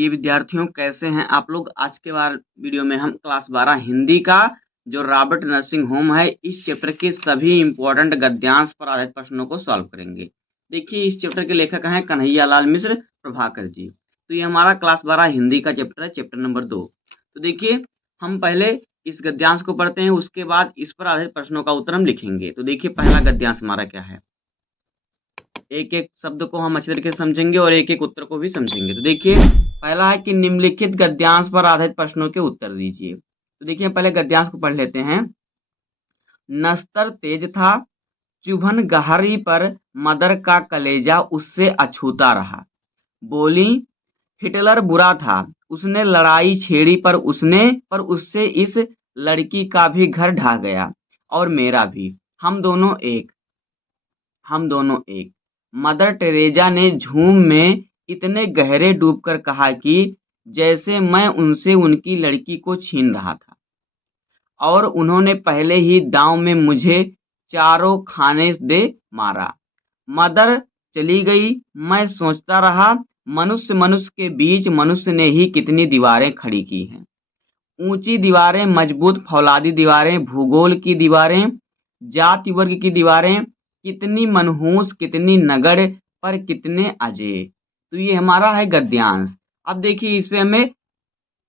प्रिय विद्यार्थियों, कैसे हैं आप लोग। आज के बार वीडियो में हम क्लास 12 हिंदी का जो रॉबर्ट नर्सिंग होम है, इस चैप्टर के सभी इंपॉर्टेंट गद्यांश पर आधारित प्रश्नों को सॉल्व करेंगे। देखिए, इस चैप्टर के लेखक हैं कन्हैया लाल मिश्र प्रभाकर जी। तो ये हमारा क्लास 12 हिंदी का चैप्टर है, चैप्टर नंबर 2। तो देखिए, हम पहले इस गद्यांश को पढ़ते हैं, उसके बाद इस पर आधारित प्रश्नों का उत्तर हम लिखेंगे। तो देखिए, पहला गद्यांश हमारा क्या है, एक एक शब्द को हम अच्छी तरीके से समझेंगे और एक एक उत्तर को भी समझेंगे। तो देखिए, पहला है कि निम्नलिखित गद्यांश पर आधारित प्रश्नों के उत्तर दीजिए। तो देखिए, पहले गद्यांश को पढ़ लेते हैं। नस्तर तेज था, चुभन गहरी पर मदर का कलेजा उससे अछूता रहा। बोली, हिटलर बुरा था, उसने लड़ाई छेड़ी पर उससे इस लड़की का भी घर ढह गया और मेरा भी। हम दोनों एक। मदर टेरेजा ने झूम में इतने गहरे डूबकर कहा कि जैसे मैं उनसे उनकी लड़की को छीन रहा था और उन्होंने पहले ही दांव में मुझे चारों खाने दे मारा। मदर चली गई, मैं सोचता रहा, मनुष्य के बीच मनुष्य ने ही कितनी दीवारें खड़ी की हैं। ऊंची दीवारें, मजबूत फौलादी दीवारें, भूगोल की दीवारें, जाति वर्ग की दीवारें, कितनी मनहूस, कितनी नगण्य, पर कितने अजेय। तो ये हमारा है गद्यांश। अब देखिए, इस पे हमें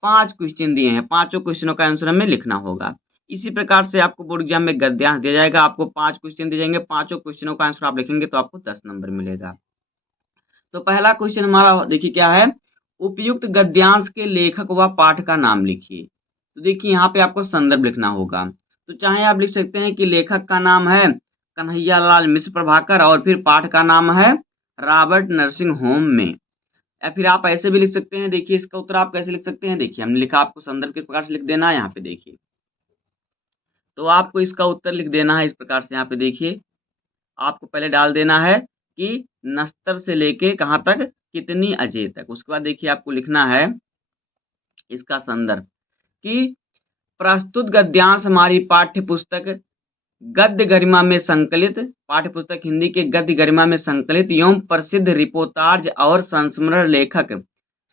5 क्वेश्चन दिए हैं, पांचों क्वेश्चनों का आंसर हमें लिखना होगा। इसी प्रकार से आपको बोर्ड एग्जाम में गद्यांश दिया जाएगा, आपको 5 क्वेश्चन दिए जाएंगे, पांचों क्वेश्चनों का आंसर आप लिखेंगे तो आपको 10 नंबर मिलेगा। तो पहला क्वेश्चन हमारा देखिए क्या है, उपयुक्त गद्यांश के लेखक व पाठ का नाम लिखिए। तो देखिए, यहाँ पे आपको संदर्भ लिखना होगा। तो चाहे आप लिख सकते हैं कि लेखक का नाम है कन्हैया लाल मिश्र प्रभाकर और फिर पाठ का नाम है रॉबर्ट नर्सिंग होम में, या फिर आप ऐसे भी लिख सकते हैं। देखिए, इसका उत्तर आप कैसे लिख सकते हैं। देखिए, हमने लिखा, आपको संदर्भ के प्रकार से लिख देना है। यहाँ पे देखिए, तो आपको इसका उत्तर लिख देना है इस प्रकार से। यहाँ पे देखिए, आपको पहले डाल देना है कि नस्तर से लेके कहाँ तक, कितनी अजय तक। उसके बाद देखिए, आपको लिखना है इसका संदर्भ कि प्रस्तुत गद्यांश हमारी पाठ्य पुस्तक गद्य गरिमा में संकलित, पाठ्य पुस्तक हिंदी के गद्य गरिमा में संकलित एवं प्रसिद्ध रिपोर्टाज और संस्मरण लेखक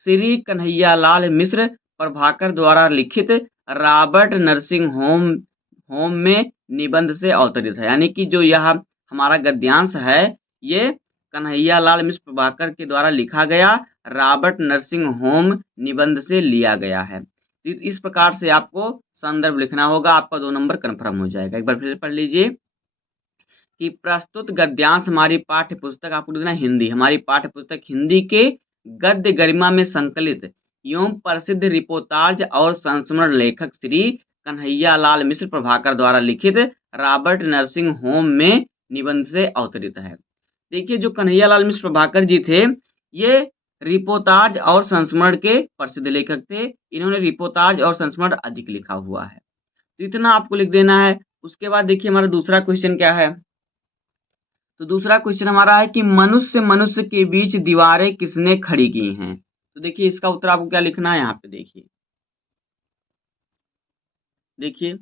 श्री कन्हैया लाल मिश्र प्रभाकर द्वारा लिखित रॉबर्ट नर्सिंग होम में निबंध से अवतरित है। यानी कि जो यह हमारा गद्यांश है, ये कन्हैया लाल मिश्र प्रभाकर के द्वारा लिखा गया रॉबर्ट नर्सिंग होम निबंध से लिया गया है। इस प्रकार से आपको संदर्भ लिखना होगा, आपका 2 नंबर कन्फर्म हो जाएगा। एक बार फिर से पढ़ लीजिए कि प्रस्तुत गद्यांश हमारी पाठ्य पुस्तक, आपको लिखना हिंदी, हमारी पाठ्य पुस्तक हिंदी के गद्य गरिमा में संकलित एवं प्रसिद्ध रिपोर्टाज और संस्मरण लेखक श्री कन्हैया लाल मिश्र प्रभाकर द्वारा लिखित रॉबर्ट नर्सिंग होम में निबंध से अवतरित है। देखिए, जो कन्हैया लाल मिश्र प्रभाकर जी थे, ये रिपोर्टाज और संस्मरण के प्रसिद्ध लेखक थे। इन्होंने रिपोर्टाज और संस्मरण अधिक लिखा हुआ है, तो इतना आपको लिख देना है। उसके बाद देखिए, हमारा दूसरा क्वेश्चन क्या है। तो दूसरा क्वेश्चन हमारा है कि मनुष्य के बीच दीवारें किसने खड़ी की हैं। तो देखिए, इसका उत्तर आपको क्या लिखना है। यहाँ पे देखिए,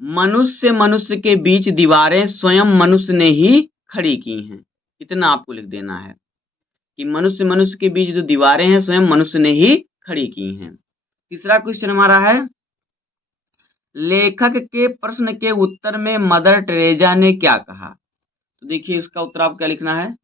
मनुष्य के बीच दीवारें स्वयं मनुष्य ने ही खड़ी की हैं। इतना आपको लिख देना है कि मनुष्य के बीच जो दीवारें हैं, स्वयं मनुष्य ने ही खड़ी की हैं। तीसरा क्वेश्चन हमारा है, लेखक के प्रश्न के उत्तर में मदर टेरेजा ने क्या कहा। तो देखिए, इसका उत्तर आपको क्या लिखना है।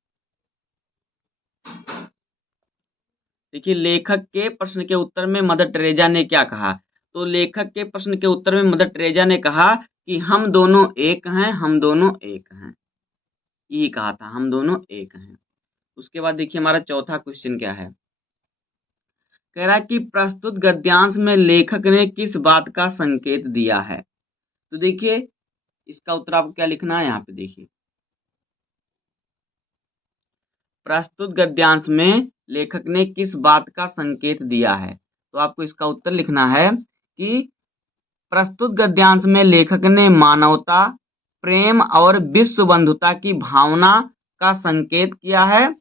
देखिए, लेखक के प्रश्न के उत्तर में मदर टेरेजा ने क्या कहा। तो लेखक के प्रश्न के उत्तर में मदर टेरेजा ने कहा कि हम दोनों एक हैं, हम दोनों एक हैं, यही कहा था, हम दोनों एक हैं। उसके बाद देखिए, हमारा चौथा क्वेश्चन क्या है, कह रहा है कि प्रस्तुत गद्यांश में लेखक ने किस बात का संकेत दिया है। तो देखिए, इसका उत्तर आपको क्या लिखना है। यहाँ पे देखिए, प्रस्तुत गद्यांश में लेखक ने किस बात का संकेत दिया है। तो आपको इसका उत्तर लिखना है कि प्रस्तुत गद्यांश में लेखक ने मानवता, प्रेम और विश्व बंधुता की भावना का संकेत किया है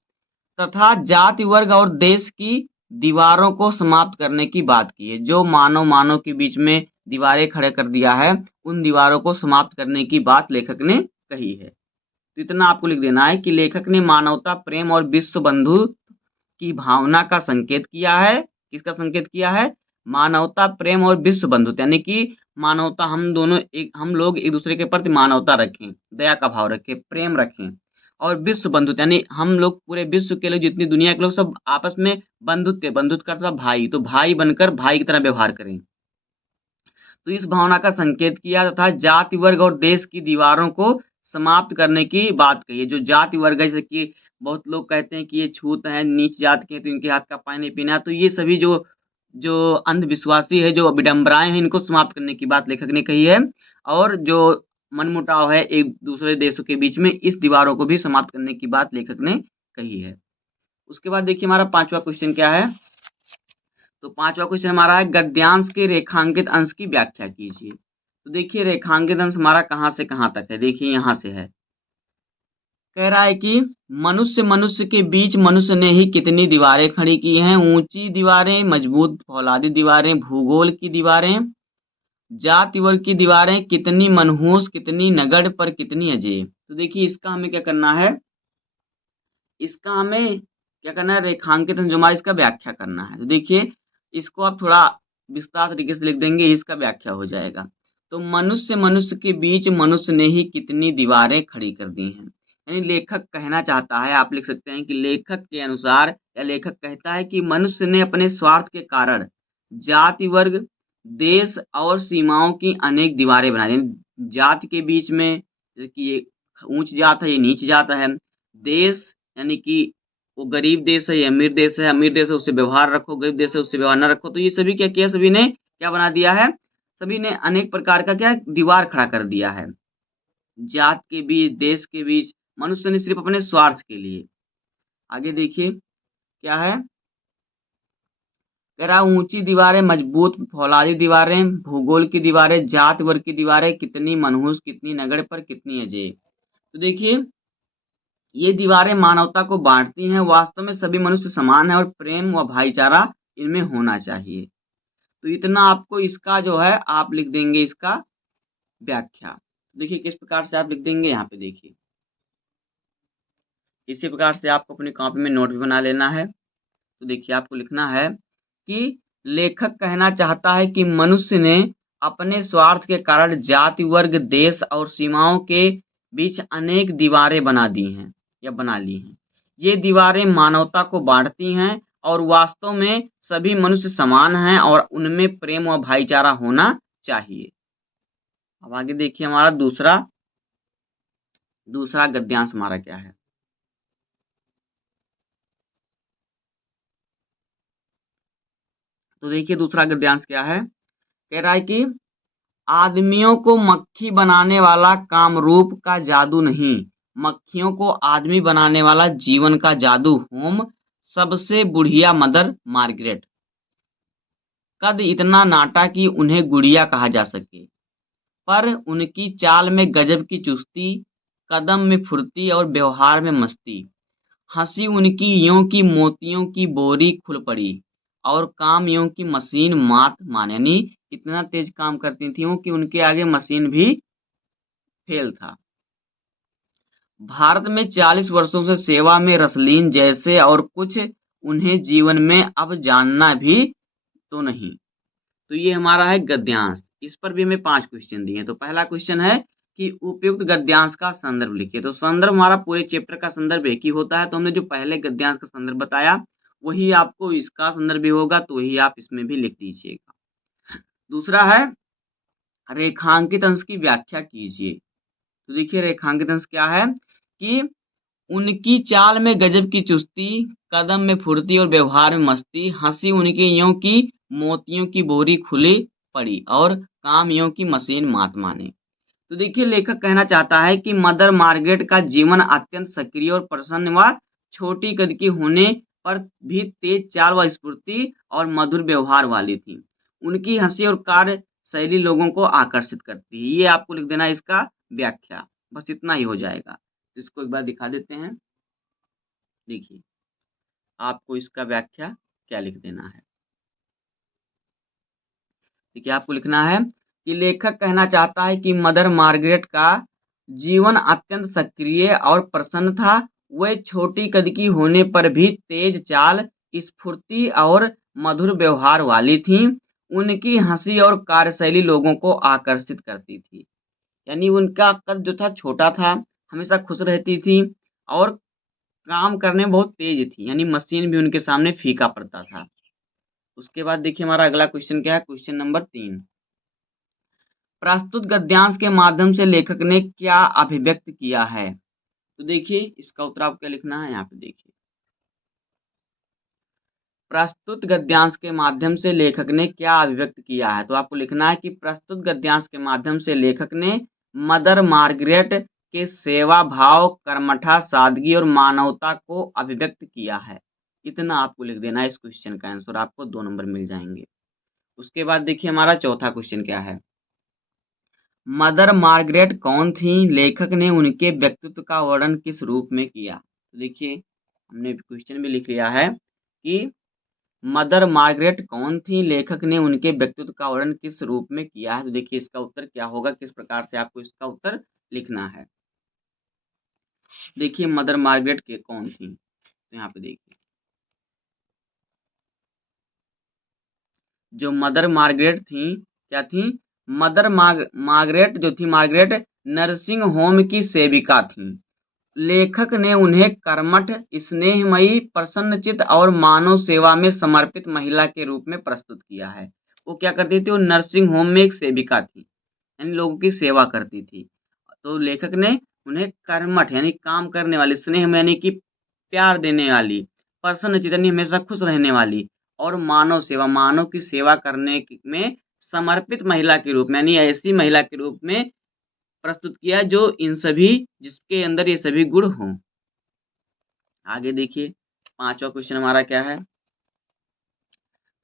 तथा जाति वर्ग और देश की दीवारों को समाप्त करने की बात की है। जो मानव के बीच में दीवारें खड़े कर दिया है, उन दीवारों को समाप्त करने की बात लेखक ने कही है। तो इतना आपको लिख देना है कि लेखक ने मानवता, प्रेम और विश्व बंधु की भावना का संकेत किया है किसका संकेत किया है? मानवता, प्रेम और विश्व बंधुत्व, यानी कि मानवता, हम लोग एक दूसरे के प्रति मानवता रखें, दया का भाव रखें, प्रेम रखें, और विश्व बंधुत्व यानी हम लोग पूरे विश्व के लोग, जितनी दुनिया के लोग सब आपस में बंधुत्व का मतलब भाई, तो भाई बनकर भाई की तरह व्यवहार करें। तो इस भावना का संकेत किया तथा जाति वर्ग और देश की दीवारों को समाप्त करने की बात कही है। जो जाति वर्ग है, जैसे कि बहुत लोग कहते हैं कि ये छूत हैं, नीच जात के हैं, तो इनके हाथ का पानी नहीं पीना, तो ये सभी जो जो अंधविश्वासी है, जो विडंबनाएं हैं, इनको समाप्त करने की बात लेखक ने कही है। और जो मनमुटाव है एक दूसरे देशों के बीच में, इस दीवारों को भी समाप्त करने की बात लेखक ने कही है। उसके बाद देखिए हमारा 5वां क्वेश्चन क्या है। तो 5वां क्वेश्चन हमारा है, गद्यांश के रेखांकित अंश की व्याख्या कीजिए। तो देखिए रेखांकित अंश हमारा कहाँ से कहाँ तक है, देखिए यहाँ से है। कह रहा है कि मनुष्य मनुष्य के बीच मनुष्य ने ही कितनी दीवारें खड़ी की हैं। ऊंची दीवारें, मजबूत फौलादी दीवारें, भूगोल की दीवारें, जाति वर्ग की दीवारें, कितनी मनहूस, कितनी नगण्य पर कितनी अजेय। तो देखिए इसका हमें क्या करना है, इसका हमें क्या करना है, रेखांकित अंश जो हमारा, इसका व्याख्या करना है। तो देखिए इसको आप थोड़ा विस्तार तरीके से लिख देंगे, इसका व्याख्या हो जाएगा। तो मनुष्य मनुष्य के बीच मनुष्य ने ही कितनी दीवारें खड़ी कर दी हैं, यानी लेखक कहना चाहता है, आप लिख सकते हैं कि लेखक के अनुसार, या लेखक कहता है कि मनुष्य ने अपने स्वार्थ के कारण जाति वर्ग, देश और सीमाओं की अनेक दीवारें बना दी। जाति के बीच में, जैसे कि ये ऊंच जात है, ये नीच जात है, देश यानी कि वो गरीब देश है, ये अमीर देश है, अमीर देश है उससे व्यवहार रखो, गरीब देश है उससे व्यवहार न रखो। तो ये सभी क्या किया, सभी ने क्या बना दिया है, सभी ने अनेक प्रकार का क्या दीवार खड़ा कर दिया है, जात के बीच, देश के बीच, मनुष्य ने सिर्फ अपने स्वार्थ के लिए। आगे देखिए क्या है, कह रहा ऊंची दीवारें, मजबूत फौलादी दीवारें, भूगोल की दीवारें, जात वर्ग की दीवारें, कितनी मनहूस, कितनी नगण्य पर कितनी अजेय। तो देखिए ये दीवारें मानवता को बांटती हैं, वास्तव में सभी मनुष्य समान हैं और प्रेम व भाईचारा इनमें होना चाहिए। तो इतना आपको इसका जो है आप लिख देंगे इसका व्याख्या। देखिए किस प्रकार से आप लिख देंगे, यहाँ पे देखिए इसी प्रकार से आपको अपनी कॉपी में नोट भी बना लेना है। तो देखिए आपको लिखना है कि लेखक कहना चाहता है कि मनुष्य ने अपने स्वार्थ के कारण जाति वर्ग, देश और सीमाओं के बीच अनेक दीवारें बना दी हैं या बना ली हैं। ये दीवारें मानवता को बांटती हैं और वास्तव में सभी मनुष्य समान हैं और उनमें प्रेम और भाईचारा होना चाहिए। अब आगे देखिए हमारा दूसरा गद्यांश हमारा क्या है। तो देखिए दूसरा गद्यांश क्या है, कह रहा है कि आदमियों को मक्खी बनाने वाला कामरूप का जादू नहीं, मक्खियों को आदमी बनाने वाला जीवन का जादू। होम सबसे बुढ़िया मदर मार्गरेट, कद इतना नाटा कि उन्हें गुड़िया कहा जा सके, पर उनकी चाल में गजब की चुस्ती, कदम में फुर्ती और व्यवहार में मस्ती। हंसी उनकी यों की मोतियों की बोरी खुल पड़ी और काम यों की मशीन मात माने, यानी इतना तेज काम करती थी वो कि उनके आगे मशीन भी फेल था। भारत में 40 वर्षों से सेवा में रसलीन जैसे और कुछ उन्हें जीवन में अब जानना भी तो नहीं। तो ये हमारा है गद्यांश, इस पर भी हमें 5 क्वेश्चन दिए हैं। तो पहला क्वेश्चन है कि उपयुक्त गद्यांश का संदर्भ लिखिए। तो संदर्भ हमारा पूरे चैप्टर का संदर्भ एक ही होता है, तो हमने जो पहले गद्यांश का संदर्भ बताया वही आपको इसका संदर्भ भी होगा, तो वही आप इसमें भी लिख दीजिएगा। दूसरा है रेखांकित अंश की व्याख्या कीजिए। तो देखिए रेखांकित अंश क्या है कि उनकी चाल में गजब की चुस्ती, कदम में फुर्ती और व्यवहार में मस्ती, हंसी उनकी यों की मोतियों की बोरी खुली पड़ी और काम यों की मशीन मात माने। तो देखिए लेखक कहना चाहता है कि मदर मार्गरेट का जीवन अत्यंत सक्रिय और प्रसन्न व छोटी कद की होने पर भी तेज चाल व स्फूर्ति और मधुर व्यवहार वाली थी। उनकी हंसी और कार्य शैली लोगों को आकर्षित करती है। ये आपको लिख देना है इसका व्याख्या, बस इतना ही हो जाएगा। इसको एक बार दिखा देते हैं, देखिए आपको इसका व्याख्या क्या लिख देना है। देखिए आपको लिखना है कि लेखक कहना चाहता है कि मदर मार्गरेट का जीवन अत्यंत सक्रिय और प्रसन्न था। वह छोटी कद की होने पर भी तेज चाल, स्फूर्ति और मधुर व्यवहार वाली थीं। उनकी हंसी और कार्यशैली लोगों को आकर्षित करती थी। यानी उनका कद जो था छोटा था, हमेशा खुश रहती थी और काम करने में बहुत तेज थी, यानी मशीन भी उनके सामने फीका पड़ता था। उसके बाद देखिए हमारा अगला क्वेश्चन क्या है, क्वेश्चन नंबर 3। प्रस्तुत गद्यांश के माध्यम से लेखक ने क्या अभिव्यक्त किया है? तो देखिए इसका उत्तर आपको क्या लिखना है, यहाँ पे देखिए। प्रस्तुत गद्यांश के माध्यम से लेखक ने क्या अभिव्यक्त किया है? तो आपको लिखना है कि प्रस्तुत गद्यांश के माध्यम से लेखक ने मदर मार्गरेट के सेवा भाव, कर्मठा, सादगी और मानवता को अभिव्यक्त किया है। इतना आपको लिख देना है। इस क्वेश्चन का आंसर आपको 2 नंबर मिल जाएंगे। उसके बाद देखिए हमारा चौथा क्वेश्चन क्या है। मदर मार्गरेट कौन थी? लेखक ने उनके व्यक्तित्व का वर्णन किस रूप में किया? तो देखिए हमने क्वेश्चन भी लिख लिया है कि मदर मार्गरेट कौन थी? लेखक ने उनके व्यक्तित्व का वर्णन किस रूप में किया है? तो देखिए इसका उत्तर क्या होगा, किस प्रकार से आपको इसका उत्तर लिखना है। देखिए मदर मार्गरेट के कौन थी, तो यहाँ पे देखिए जो मदर मार्गरेट थी, क्या थी? मदर मार्गरेट जो थी, मार्गरेट नर्सिंग होम की सेविका थी। लेखक ने उन्हें कर्मठ, स्नेहमयी, प्रसन्नचित्त और मानव सेवा में समर्पित महिला के रूप में प्रस्तुत किया है। वो क्या करती थी? वो नर्सिंग होम में एक सेविका थी, यानी लोगों की सेवा करती थी। तो लेखक ने उन्हें कर्मठ यानी काम करने वाली, स्नेह यानी कि प्यार देने वाली, प्रसन्नचित्त यानी हमेशा खुश रहने वाली और मानव सेवा, मानव की सेवा करने में समर्पित महिला के रूप में, यानी ऐसी महिला के रूप में प्रस्तुत किया जो इन सभी, जिसके अंदर ये सभी गुण हों। आगे देखिए 5वां क्वेश्चन हमारा क्या है।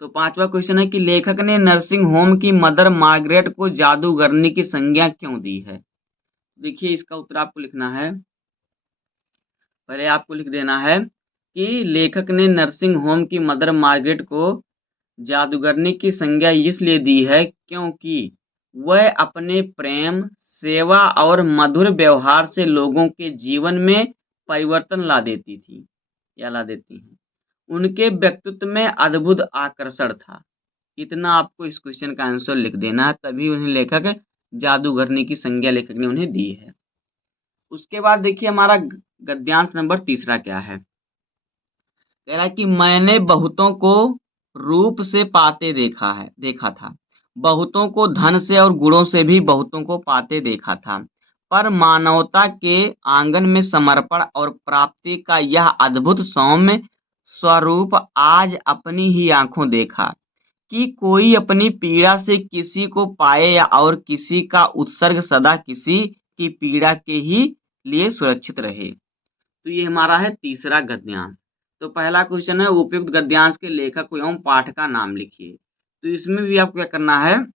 तो 5वां क्वेश्चन है कि लेखक ने नर्सिंग होम की मदर मार्गरेट को जादूगरनी की संज्ञा क्यों दी है? देखिए इसका उत्तर आपको लिखना है। पहले आपको लिख देना है कि लेखक ने नर्सिंग होम की मदर मार्गरेट को जादूगरनी की संज्ञा इसलिए दी है क्योंकि वह अपने प्रेम, सेवा और मधुर व्यवहार से लोगों के जीवन में परिवर्तन ला देती थी या ला देती हैं। उनके व्यक्तित्व में अद्भुत आकर्षण था। इतना आपको इस क्वेश्चन का आंसर लिख देना है, तभी उन्हें लेखक जादूगरनी की संज्ञा लेखक ने उन्हें दी है। उसके बाद देखिए हमारा गद्यांश नंबर 3 क्या है। कह रहा है कि मैंने बहुतों को रूप से पाते देखा था, बहुतों को धन से और गुणों से भी बहुतों को पाते देखा था, पर मानवता के आंगन में समर्पण और प्राप्ति का यह अद्भुत सौम्य स्वरूप आज अपनी ही आंखों देखा कि कोई अपनी पीड़ा से किसी को पाए या और किसी का उत्सर्ग सदा किसी की पीड़ा के ही लिए सुरक्षित रहे। तो ये हमारा है 3 गद्यांश। तो पहला क्वेश्चन है उपयुक्त गद्यांश के लेखक एवं पाठ का नाम लिखिए। तो इसमें भी आपको क्या करना है,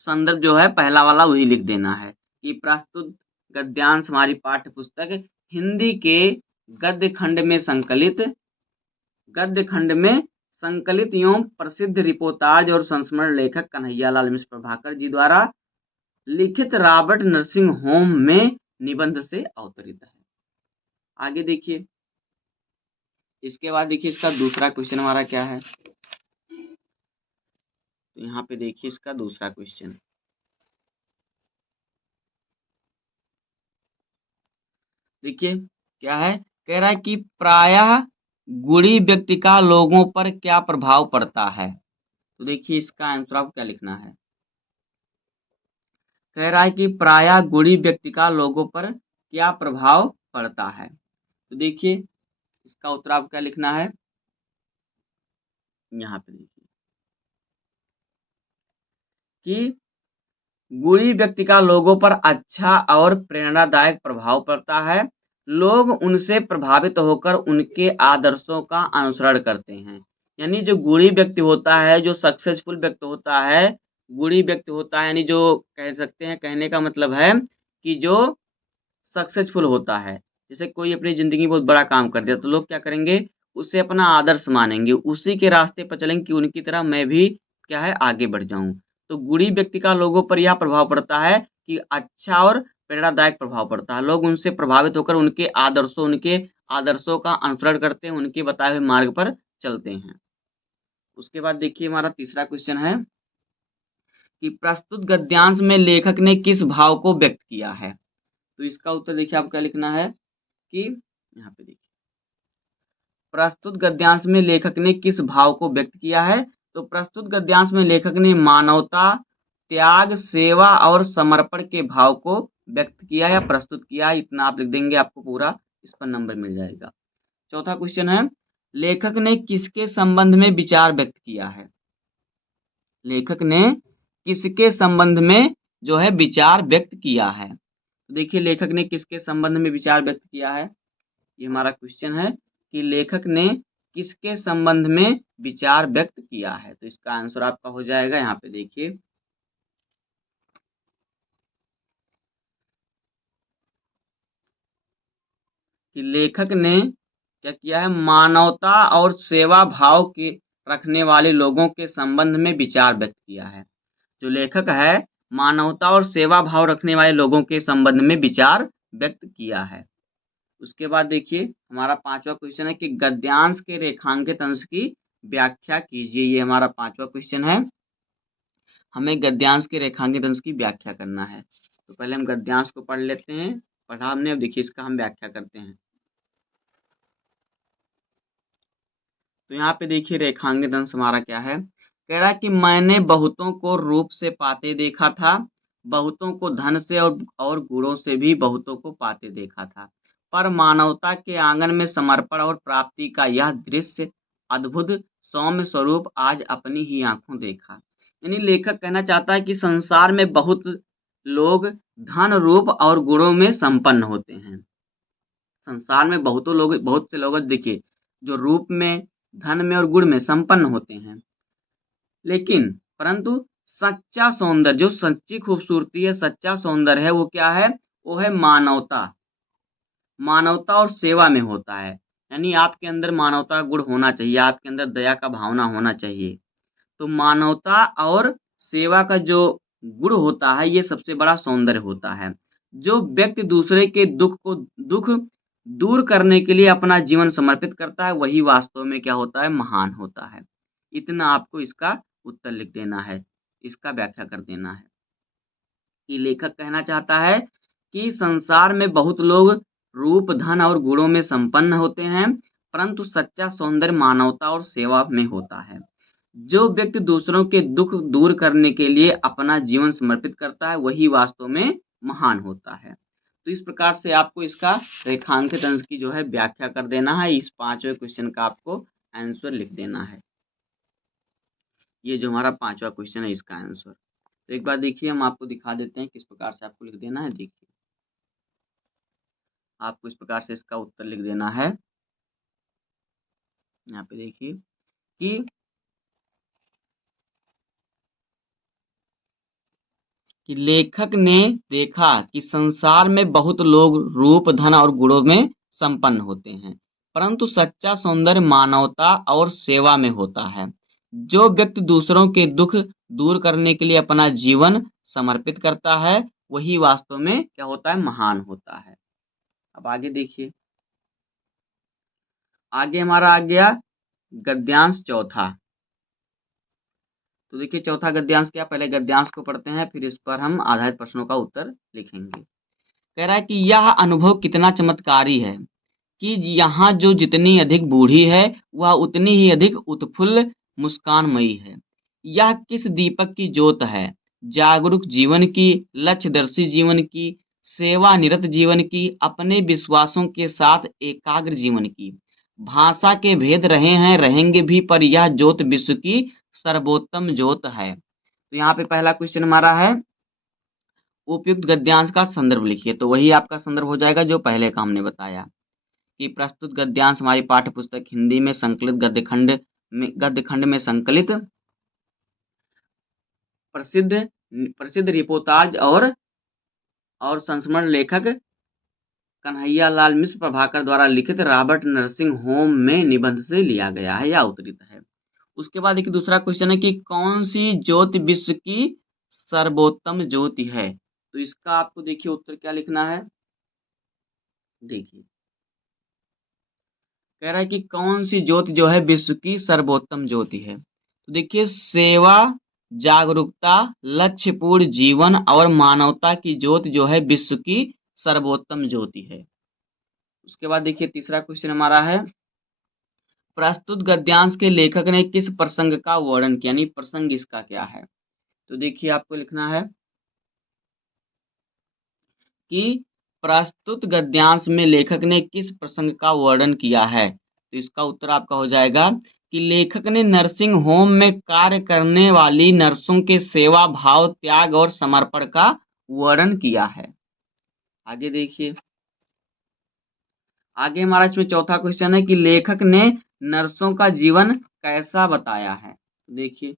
संदर्भ जो है पहला वाला वही लिख देना है कि प्रस्तुत गद्यांश हमारी पाठ्य पुस्तक हिंदी के गद्य खंड में संकलित एवं प्रसिद्ध रिपोर्टाज और संस्मरण लेखक कन्हैयालाल मिश्र प्रभाकर जी द्वारा लिखित रॉबर्ट नर्सिंग होम में निबंध से अवतरित है। आगे देखिए इसके बाद देखिए इसका दूसरा क्वेश्चन हमारा क्या है। तो यहाँ पे देखिए इसका दूसरा क्वेश्चन, देखिए क्या है। कह रहा है कि प्रायः गुणी व्यक्ति का लोगों पर क्या प्रभाव पड़ता है? तो देखिए इसका आंसर आपको क्या लिखना है। कह रहा है कि प्रायः गुणी व्यक्ति का लोगों पर क्या प्रभाव पड़ता है? तो देखिए इसका उत्तर आपको क्या लिखना है, यहाँ पे देखिए कि गुणी व्यक्ति का लोगों पर अच्छा और प्रेरणादायक प्रभाव पड़ता है। लोग उनसे प्रभावित होकर उनके आदर्शों का अनुसरण करते हैं। यानी जो गुणी व्यक्ति होता है, जो सक्सेसफुल व्यक्ति होता है, गुणी व्यक्ति होता है, यानी जो कह सकते हैं, कहने का मतलब है कि जो सक्सेसफुल होता है, जैसे कोई अपनी ज़िंदगी में बहुत बड़ा काम कर दिया तो लोग क्या करेंगे, उसे अपना आदर्श मानेंगे, उसी के रास्ते पर चलेंगे कि उनकी तरह मैं भी क्या है आगे बढ़ जाऊँ। तो गुणी व्यक्ति का लोगों पर यह प्रभाव पड़ता है कि अच्छा और प्रेरणादायक प्रभाव पड़ता है। लोग उनसे प्रभावित होकर उनके आदर्शों का अनुसरण करते हैं, उनके बताए हुए मार्ग पर चलते हैं। उसके बाद देखिए हमारा तीसरा क्वेश्चन है कि प्रस्तुत गद्यांश में लेखक ने किस भाव को व्यक्त किया है। तो इसका उत्तर देखिए आप क्या लिखना है कि यहाँ पे देखिए प्रस्तुत गद्यांश में लेखक ने किस भाव को व्यक्त किया है। तो प्रस्तुत गद्यांश में लेखक ने मानवता, त्याग, सेवा और समर्पण के भाव को व्यक्त किया या प्रस्तुत किया। इतना आप लिख देंगे, आपको पूरा इस पर नंबर मिल जाएगा। चौथा क्वेश्चन है लेखक ने किसके संबंध में विचार व्यक्त किया है। लेखक ने किसके संबंध में जो है विचार व्यक्त किया है। तो देखिए लेखक ने किसके संबंध में विचार व्यक्त किया है, ये हमारा क्वेश्चन है कि लेखक ने किसके संबंध में विचार व्यक्त किया है। तो इसका आंसर आपका हो जाएगा यहाँ पे देखिए कि लेखक ने क्या किया है, मानवता और सेवा भाव के रखने वाले लोगों के संबंध में विचार व्यक्त किया है। जो लेखक है मानवता और सेवा भाव रखने वाले लोगों के संबंध में विचार व्यक्त किया है। उसके बाद देखिए हमारा पांचवा क्वेश्चन है कि गद्यांश के रेखांकित अंश की व्याख्या कीजिए। ये हमारा पांचवा क्वेश्चन है, हमें गद्यांश के रेखांकित अंश की व्याख्या करना है। तो पहले हम गद्यांश को पढ़ लेते हैं, पढ़ा हमने, अब देखिए इसका हम व्याख्या करते हैं। तो यहाँ पे देखिए रेखांकित अंश हमारा क्या है, कह रहा है कि मैंने बहुतों को रूप से पाते देखा था, बहुतों को धन से और गुणों से भी बहुतों को पाते देखा था, पर मानवता के आंगन में समर्पण और प्राप्ति का यह दृश्य अद्भुत सौम्य स्वरूप आज अपनी ही आंखों देखा। यानी लेखक कहना चाहता है कि संसार में बहुत लोग धन, रूप और गुणों में संपन्न होते हैं। संसार में बहुत से लोग देखिए जो रूप में, धन में और गुण में संपन्न होते हैं, लेकिन परंतु सच्चा सौंदर्य, जो सच्ची खूबसूरती है, सच्चा सौंदर्य है, वो क्या है, वो है मानवता। मानवता और सेवा में होता है। यानी आपके अंदर मानवता का गुण होना चाहिए, आपके अंदर दया का भावना होना चाहिए। तो मानवता और सेवा का जो गुण होता है, ये सबसे बड़ा सौंदर्य होता है। जो व्यक्ति दूसरे के दुख दूर करने के लिए अपना जीवन समर्पित करता है, वही वास्तव में क्या होता है, महान होता है। इतना आपको इसका उत्तर लिख देना है, इसका व्याख्या कर देना है कि लेखक कहना चाहता है कि संसार में बहुत लोग रूप, धन और गुणों में संपन्न होते हैं, परंतु सच्चा सौंदर्य मानवता और सेवा में होता है। जो व्यक्ति दूसरों के दुख दूर करने के लिए अपना जीवन समर्पित करता है, वही वास्तव में महान होता है। तो इस प्रकार से आपको इसका रेखांकित अंश की जो है व्याख्या कर देना है। इस पांचवें क्वेश्चन का आपको आंसर लिख देना है। ये जो हमारा पांचवा क्वेश्चन है इसका आंसर। तो एक बार देखिए हम आपको दिखा देते हैं किस प्रकार से आपको लिख देना है। देखिए आपको इस प्रकार से इसका उत्तर लिख देना है। यहाँ पे देखिए कि लेखक ने देखा कि संसार में बहुत लोग रूप, धन और गुणों में संपन्न होते हैं, परंतु सच्चा सौंदर्य मानवता और सेवा में होता है। जो व्यक्ति दूसरों के दुख दूर करने के लिए अपना जीवन समर्पित करता है, वही वास्तव में क्या होता है, महान होता है। अब आगे देखिए, आगे हमारा आ गया गद्यांश चौथा। तो देखिए चौथा गद्यांश क्या, पहले गद्यांश को पढ़ते हैं, फिर इस पर हम आधारित प्रश्नों का उत्तर लिखेंगे। कह रहा है कि यह अनुभव कितना चमत्कारी है कि यहाँ जो जितनी अधिक बूढ़ी है, वह उतनी ही अधिक उत्फुल्ल मुस्कानमयी है। यह किस दीपक की ज्योत है, जागरूक जीवन की, लक्ष्यदर्शी जीवन की, सेवानिरत जीवन की, अपने विश्वासों के साथ एकाग्र जीवन की। भाषा के भेद रहे हैं, रहेंगे भी, पर यह ज्योत विश्व की सर्वोत्तम ज्योत है। तो यहाँ पे पहला क्वेश्चन हमारा है उपयुक्त गद्यांश का संदर्भ लिखिए। तो वही आपका संदर्भ हो जाएगा जो पहले का हमने बताया कि प्रस्तुत गद्यांश हमारी पाठ्य पुस्तक हिंदी में संकलित गद्य खंड में संकलित प्रसिद्ध प्रसिद्ध रिपोर्टाज और संस्मरण लेखक कन्हैयालाल मिश्र प्रभाकर द्वारा लिखित रॉबर्ट नर्सिंग होम में निबंध से लिया गया है या उद्धृत है। उसके बाद एक दूसरा क्वेश्चन है कि कौन सी ज्योति विश्व की सर्वोत्तम ज्योति है। तो इसका आपको देखिए उत्तर क्या लिखना है। देखिए कह रहा है कि कौन सी ज्योति जो है विश्व की सर्वोत्तम ज्योति है। तो देखिए, सेवा, जागरूकता, लक्ष्यपूर्ण जीवन और मानवता की ज्योति जो है विश्व की सर्वोत्तम ज्योति है। उसके बाद देखिए तीसरा क्वेश्चन हमारा है, प्रस्तुत गद्यांश के लेखक ने किस प्रसंग का वर्णन किया, यानी प्रसंग इसका क्या है। तो देखिए आपको लिखना है कि प्रस्तुत गद्यांश में लेखक ने किस प्रसंग का वर्णन किया है। तो इसका उत्तर आपका हो जाएगा कि लेखक ने नर्सिंग होम में कार्य करने वाली नर्सों के सेवा भाव, त्याग और समर्पण का वर्णन किया है। आगे देखिए, आगे हमारा इसमें चौथा क्वेश्चन है कि लेखक ने नर्सों का जीवन कैसा बताया है। देखिए,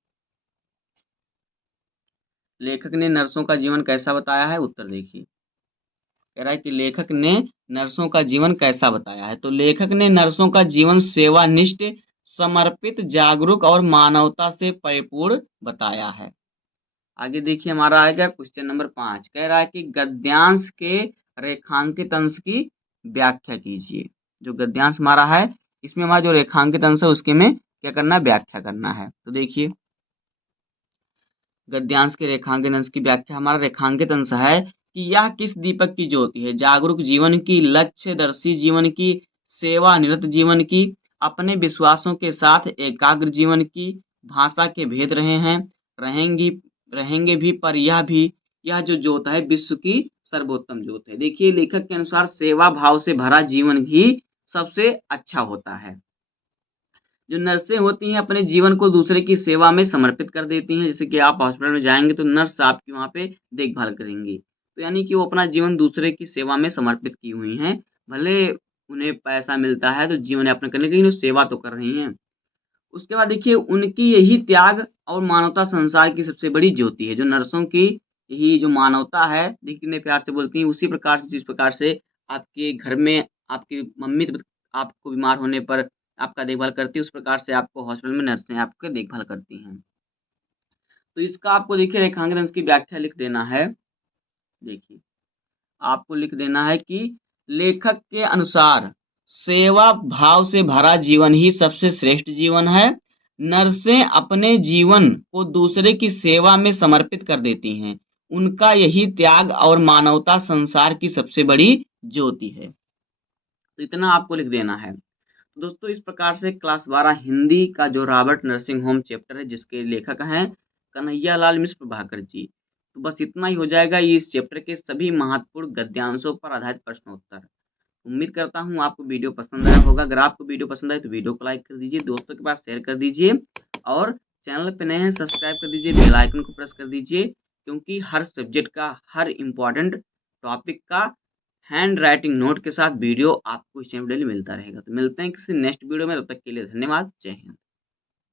लेखक ने नर्सों का जीवन कैसा बताया है, उत्तर देखिए। कह रहा है कि लेखक ने नर्सों का जीवन कैसा बताया है। तो लेखक ने नर्सों का जीवन सेवानिष्ठ, समर्पित, जागरूक और मानवता से परिपूर्ण बताया है। आगे देखिए हमारा आएगा क्वेश्चन नंबर 5, कह रहा है कि गद्यांश के रेखांकित अंश की व्याख्या कीजिए। जो गद्यांश हमारा है इसमें हमारा जो रेखांकित अंश है उसके में क्या करना है, व्याख्या करना है। तो देखिए, गद्यांश के रेखांकित अंश की व्याख्या, हमारा रेखांकित अंश है कि यह किस दीपक की ज्योति है, जागरूक जीवन की, लक्ष्यदर्शी जीवन की, सेवानिरत जीवन की, अपने विश्वासों के साथ एकाग्र जीवन की, भाषा के भेद रहे हैं, रहेंगी रहेंगे भी, पर यह जो ज्योत है विश्व की सर्वोत्तम ज्योत है। देखिए, लेखक के अनुसार सेवा भाव से भरा जीवन ही सबसे अच्छा होता है। जो नर्सें होती हैं अपने जीवन को दूसरे की सेवा में समर्पित कर देती हैं। जैसे कि आप हॉस्पिटल में जाएंगे तो नर्स आपकी वहाँ पे देखभाल करेंगी, तो यानी कि वो अपना जीवन दूसरे की सेवा में समर्पित की हुई हैं। भले उन्हें पैसा मिलता है तो जीवन यापन करने के लिए, लेकिन वो सेवा तो कर रही हैं। उसके बाद देखिए, उनकी यही त्याग और मानवता संसार की सबसे बड़ी ज्योति है। जो नर्सों की यही जो मानवता है, देखिए कितने प्यार से बोलती हैं, उसी प्रकार से जिस प्रकार से आपके घर में आपकी मम्मी आपको बीमार होने पर आपका देखभाल करती है, उस प्रकार से आपको हॉस्पिटल में नर्सें आपकी देखभाल करती हैं। तो इसका आपको देखिए रेखांकन अंश की व्याख्या लिख देना है। देखिए, आपको लिख देना है कि लेखक के अनुसार सेवा भाव से भरा जीवन ही सबसे श्रेष्ठ जीवन है। नर्सें अपने जीवन को दूसरे की सेवा में समर्पित कर देती हैं। उनका यही त्याग और मानवता संसार की सबसे बड़ी ज्योति है। तो इतना आपको लिख देना है। तो दोस्तों, इस प्रकार से क्लास 12 हिंदी का जो रॉबर्ट नर्सिंग होम चैप्टर है, जिसके लेखक हैं कन्हैया लाल मिश्र प्रभाकर जी, तो बस इतना ही हो जाएगा। ये इस चैप्टर के सभी महत्वपूर्ण गद्यांशों पर आधारित प्रश्नोत्तर। उम्मीद करता हूँ आपको वीडियो पसंद आया होगा। अगर आपको वीडियो पसंद आए तो वीडियो को लाइक कर दीजिए, दोस्तों के पास शेयर कर दीजिए, और चैनल पे नए हैं सब्सक्राइब कर दीजिए, बेल आइकन को प्रेस कर दीजिए, क्योंकि हर सब्जेक्ट का, हर इम्पोर्टेंट टॉपिक का हैंड राइटिंग नोट के साथ वीडियो आपको इस चैनल पर डेली मिलता रहेगा। तो मिलते हैं किसी नेक्स्ट वीडियो में, तब तक के लिए धन्यवाद। जय हिंद।